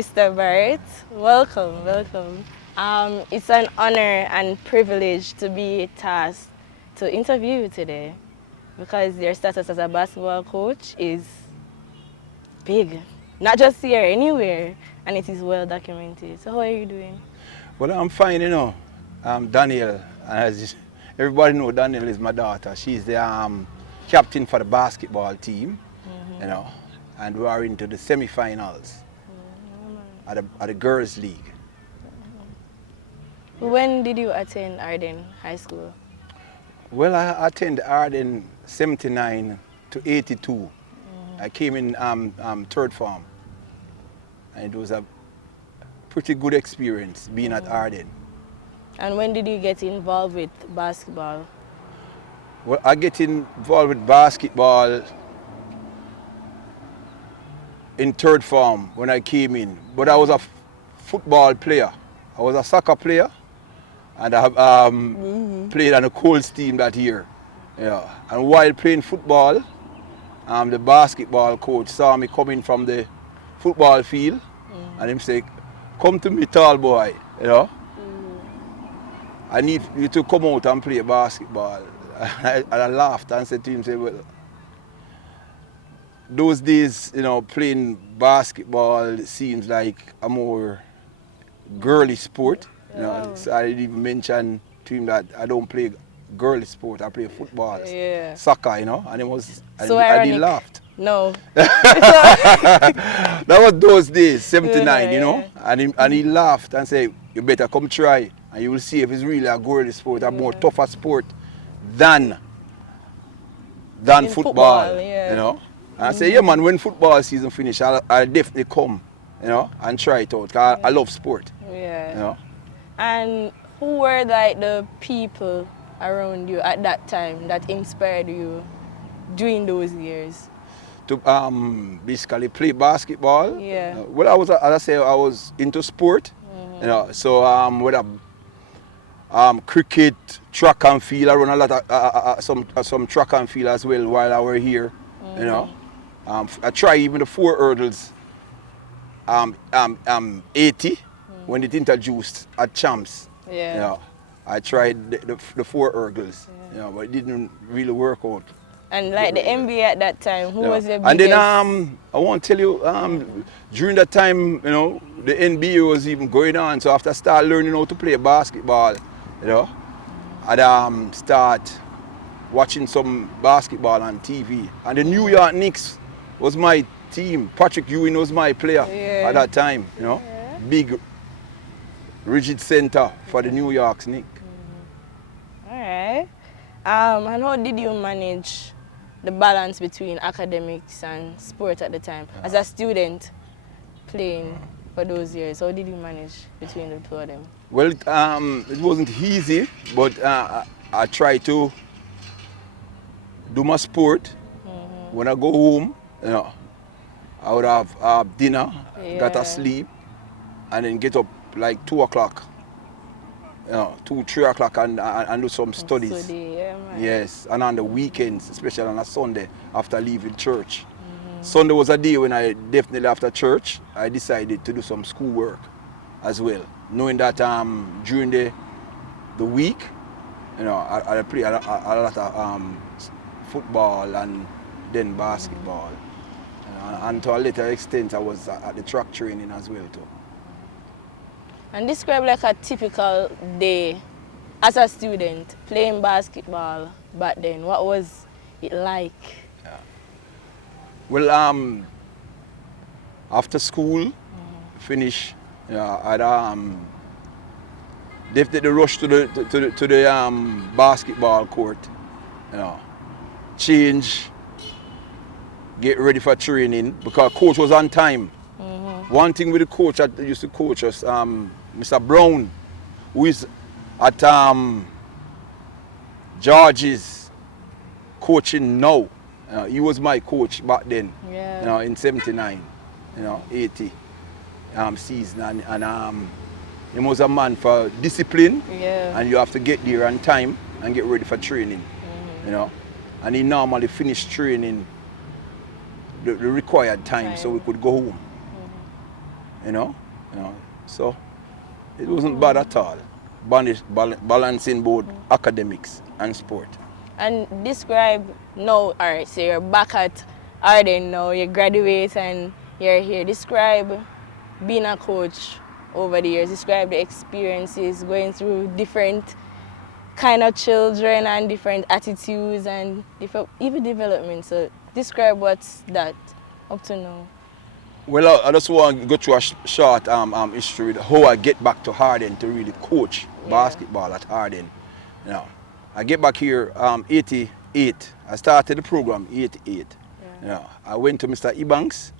Mr. Barrett. Welcome, welcome. It's an honor and privilege to be tasked to interview you today because your status as a basketball coach is big. Not just here, anywhere, and it is well documented. So how are you doing? Well, I'm fine, I'm Daniel. As everybody know, Daniel is my daughter. She's the captain for the basketball team, and we are into the semi-finals at the girls' league. When did you attend Arden High School? Well, I attended Arden 79 to 82. I came in third form, and it was a pretty good experience being at Arden. And when did you get involved with basketball? Well, I get involved with basketball in third form when I came in, but I was a football player. I was a soccer player, and I played on the Colts team that year. Yeah. And while playing football, the basketball coach saw me coming from the football field, and him say, "Come to me, tall boy, I need you to come out and play basketball." And I laughed and said to him, "Well, those days, playing basketball seems like a more girly sport. So I didn't even mention to him that I don't play girly sport. I play football, soccer, and it was, so and he laughed. No. That was those days, 79, and he laughed and said, "You better come try, and you will see if it's really a girly sport, a more tougher sport than football, And I say, "Yeah, man, when football season finish, I'll definitely come, and try it out, because I love sport." And who were like the people around you at that time that inspired you during those years? To basically play basketball. Well, as I was into sport, so with cricket, track and field. I run a lot of some track and field as well while I were here. I try even the 4 hurdles. 80 when it introduced at Champs. I tried the 4 hurdles, but it didn't really work out. And like the NBA at that time, who was your biggest? And then I want to tell you, during that time, the NBA was even going on. So after I started learning how to play basketball, I'd start watching some basketball on TV. And the New York Knicks was my team. Patrick Ewing was my player at that time, Big, rigid center for the New York Knicks. All right. And how did you manage the balance between academics and sport at the time? As a student playing for those years, how did you manage between the two of them? Well, it wasn't easy, but I tried to do my sport. When I go home, I would have dinner, got to sleep, and then get up like 2 o'clock. 2, 3 o'clock and do some studies. Yes, and on the weekends, especially on a Sunday after leaving church. Sunday was a day when I definitely after church, I decided to do some schoolwork as well. Knowing that during the week, I play a lot of football and then basketball. And to a later extent, I was at the track training as well too. And describe like a typical day as a student playing basketball back then. What was it like? Well, after school, finish, I'd definitely rush to the basketball court, change, get ready for training because coach was on time. One thing with the coach that used to coach us, Mr. Brown, who is at George's coaching now. He was my coach back then, in 79, 80 season. And he was a man for discipline, and you have to get there on time and get ready for training, And he normally finished training the required time so we could go home. you know. So it wasn't bad at all. Balancing both academics and sport. And describe now, alright, so you're back at Arden now, you graduate and you're here. Describe being a coach over the years. Describe the experiences going through different kind of children and different attitudes and different even development. So describe what's that up to now. Well, I just want to go through a short history with how I get back to Harden to really coach basketball at Harden. You know, I get back here 88. I started the program 88. Yeah. You know, I went to Mr. Ebanks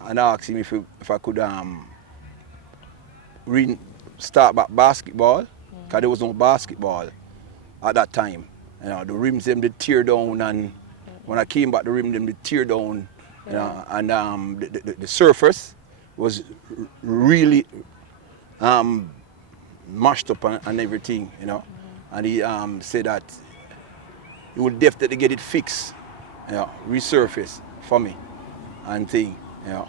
and asked him if I could start back basketball, because there was no basketball at that time. You know, the rims them did tear down, and when I came back, the rim them did tear down. You know, and the surface was really mashed up and everything, you know. And he said that he would definitely get it fixed, you know, resurface for me and thing, you know.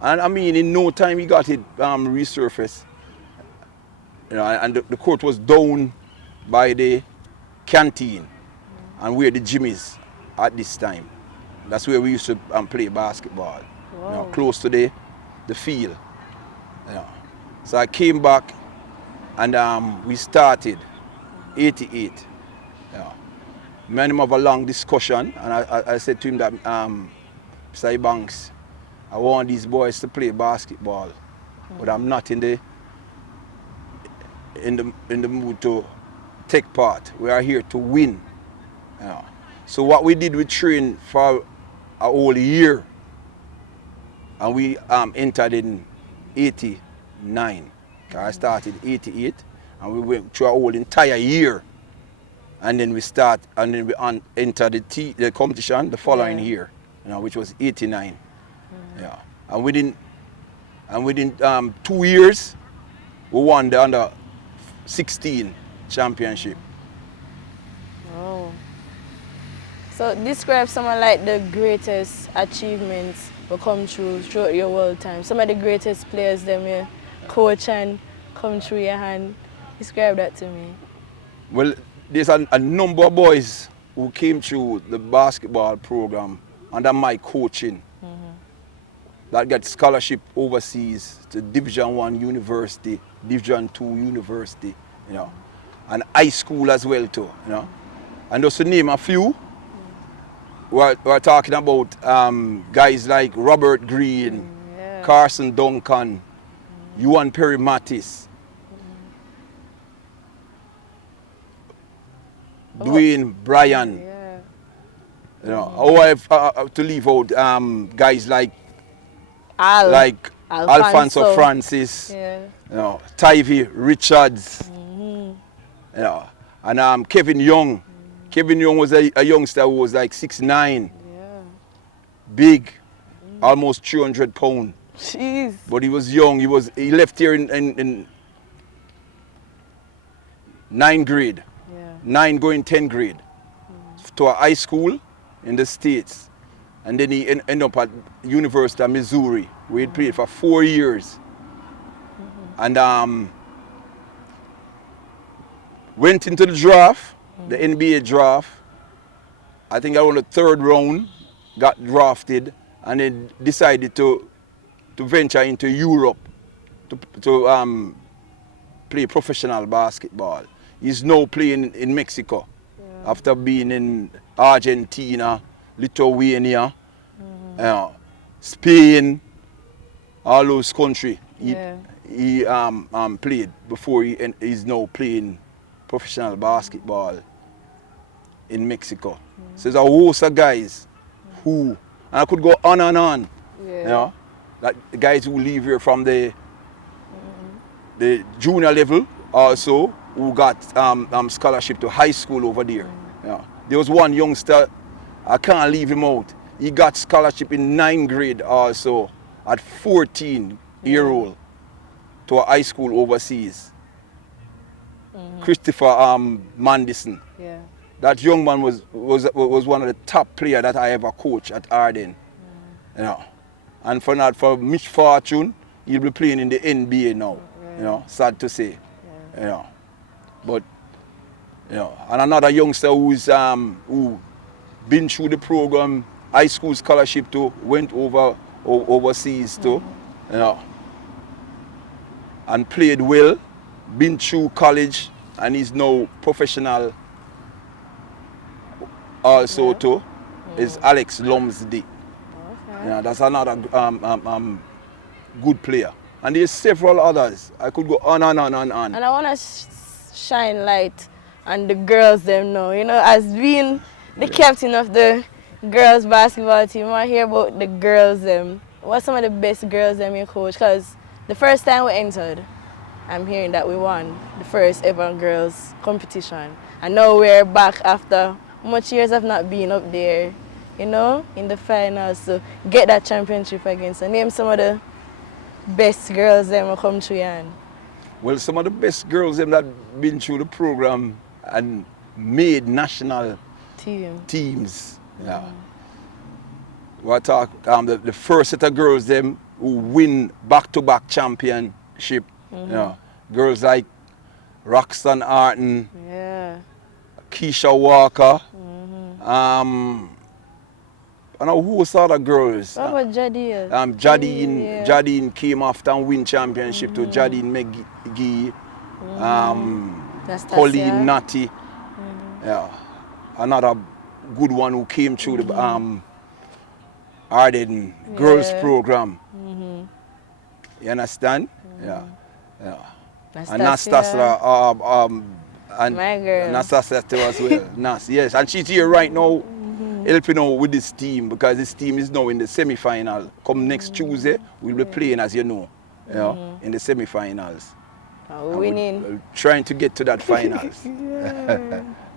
And I mean, in no time he got it resurfaced, you know, and the court was down by the canteen and where the gym is at this time. That's where we used to play basketball, you know, close to the field. You know. So I came back and we started 88. You know. Me and him have a long discussion, and I said to him that, Mr. Banks, I want these boys to play basketball, but I'm not in the mood to take part. We are here to win. You know. So what we did, we trained for a whole year, and we entered in 89. I started 88, and we went through a whole entire year, and then we entered the competition the following year, you know, which was 89. Yeah, and within 2 years, we won the under 16 championship. Oh. So describe someone like the greatest achievements will come throughout your world time. Some of the greatest players them you coach and come through your hand. Describe that to me. Well, there's a number of boys who came through the basketball program under my coaching that got scholarship overseas to Division 1 university, Division 2 university, you know, and high school as well too, you know. And just to name a few, we're talking about guys like Robert Green, Carson Duncan, Yuan Perry Mattis, Dwayne Bryan. You know, or I have to leave out guys like Alfonso Francis, you know, Tyvee Richards, you know, and Kevin Young. Kevin Young was a youngster who was like 6'9", big, almost 300 pounds. Jeez. But he was young. He left here in 9th grade, 9 going 10th grade, to a high school in the States. And then he ended up at University of Missouri, where he played for 4 years. And went into the draft, the NBA draft. I think around the 3rd round, got drafted, and then decided to venture into Europe to play professional basketball. He's now playing in Mexico after being in Argentina, Lithuania, Spain, all those countries. He played before he's now playing professional basketball in Mexico. So there's a host of guys who, and I could go on and on, you know, like the guys who leave here from the junior level also, who got scholarship to high school over there. Yeah. There was one youngster, I can't leave him out. He got scholarship in 9th grade also at 14-year-old to a high school overseas. Christopher Mandison. That young man was one of the top players that I ever coached at Arden. You know. And for misfortune, he'll be playing in the NBA now. You know, sad to say. You know, but you know, and another youngster who been through the program, high school scholarship too, went overseas too, you know, and played well, been through college, and he's now professional also too. Is Alex Lumsday. Okay. Yeah, that's another good player. And there's several others. I could go on and on and on. And I want to shine light on the girls them now. You know, as being the captain of the girls basketball team, I want to hear about the girls them. What's some of the best girls them you coach? Because the first time we entered, I'm hearing that we won the first ever girls competition. And now we're back after much years of not being up there, you know, in the finals to get that championship again. So name some of the best girls them who come through and Well, some of the best girls them that been through the program and made national teams. Yeah. We talk the first set of girls them who win back-to-back championship. You know, girls like Roxanne Arton, Keisha Walker, and a host of other girls. what about Jadine? Jadine came after and win championship to Jadine McGee, Pauline Natty, yeah, another good one who came through the Arden girls program. You understand? Yeah. Anastasia, and my girl. Anastasia too as well. Nas, yes, and she's here right now, helping out with this team because this team is now in the semi-final. Come next Tuesday, we'll be playing, as you know, in the semi-finals. Winning. We're trying to get to that finals.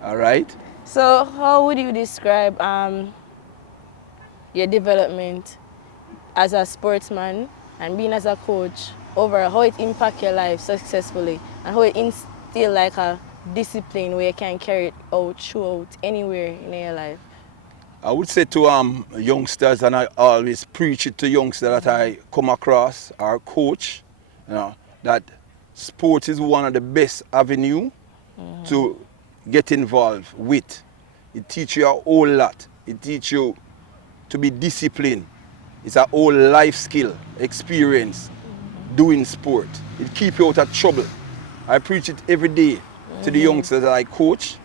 All right. So, how would you describe your development as a sportsman and being as a coach overall? How it impact your life successfully and how it instill like a discipline where you can carry it out throughout anywhere in your life? I would say to youngsters, and I always preach it to youngsters that I come across or coach, you know, that sport is one of the best avenue to get involved with. It teaches you a whole lot. It teaches you to be disciplined. It's a whole life skill, experience, doing sport. It keeps you out of trouble. I preach it every day to the youngsters that I coach,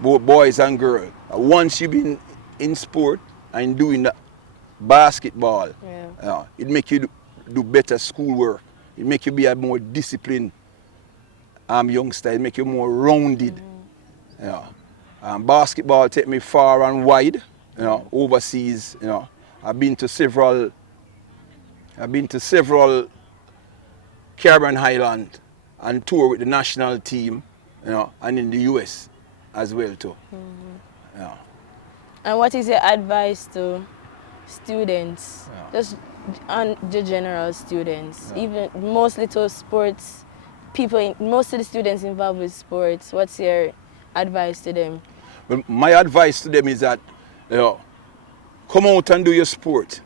both boys and girls. Once you've been in sport and doing the basketball, it makes you do better schoolwork. It makes you be a more disciplined youngster. It makes you more rounded. Basketball take me far and wide, overseas. I've been to several Caribbean islands and tour with the national team, and in the US as well too. And what is your advice to students, just on the general students, even mostly to sports people, most of the students involved with sports? What's your advice to them? Well, my advice to them is that, come out and do your sport.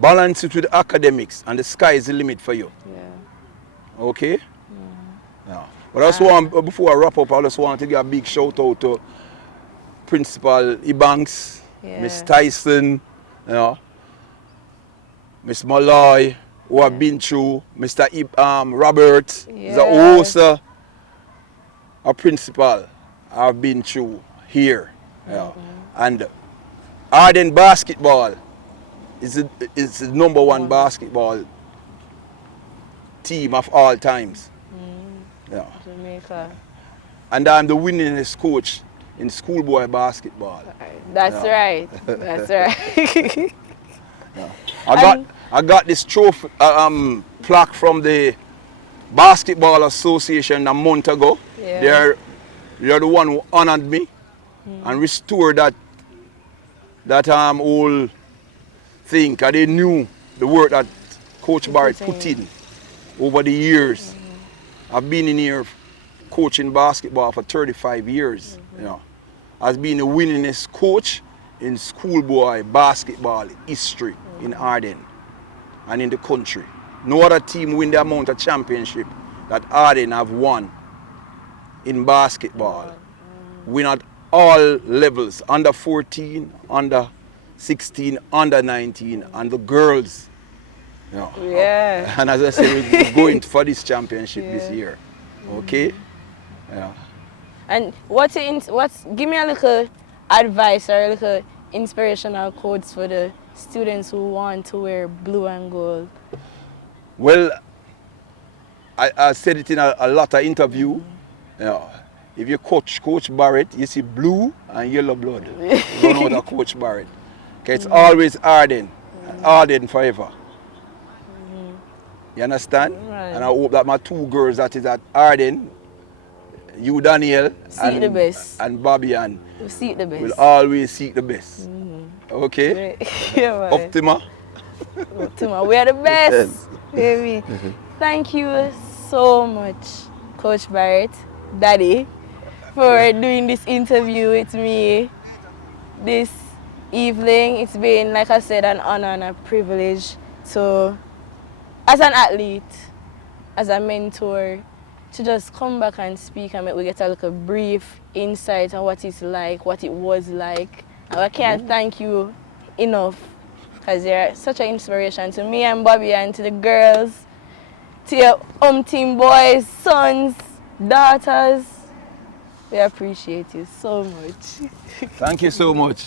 Balance it with academics, and the sky is the limit for you. Okay? But I just want, before I wrap up, I just want to give a big shout out to Principal Ebanks, Miss Tyson, Miss Malloy, who have been through, Mr. Robert, the host, a principal, I've been through here. And Arden basketball is the #1 basketball team of all times. Jamaica. And I'm the winningest coach in schoolboy basketball. That's right. That's right. I got this trophy plaque from the Basketball Association a month ago. They're the one who honored me and restored that whole thing, because they knew the work that Coach Barrett put in over the years. I've been in here coaching basketball for 35 years. As being the winningest coach in schoolboy basketball history in Arden and in the country. No other team win the amount of championship that Arden have won in basketball. Win at all levels, under 14, under 16, under 19, and the girls. You know, Yeah. and as I said, we're going for this championship Yeah. this year. Okay? Yeah. And give me a little advice or a little inspirational quotes for the students who want to wear blue and gold. Well, I said it in a lot of interview. You know, if you coach Barrett, you see blue and yellow blood. Run out of Coach Barrett. Okay, it's always Arden. Arden forever. You understand? Right. And I hope that my two girls that is at Arden, you Daniel Seek the best. and Bobby and We seek the best. will always seek the best. Okay? Yeah, man. Optima. Optima. We are the best. Baby. Thank you so much, Coach Barrett, Daddy, for doing this interview with me this evening. It's been, like I said, an honor and a privilege to, as an athlete, as a mentor, to just come back and speak and we get a little brief insight on what it's like, what it was like. And I can't thank you enough because you're such an inspiration to me and Bobby and to the girls, to your team boys, sons, daughters. We appreciate you so much. Thank you so much.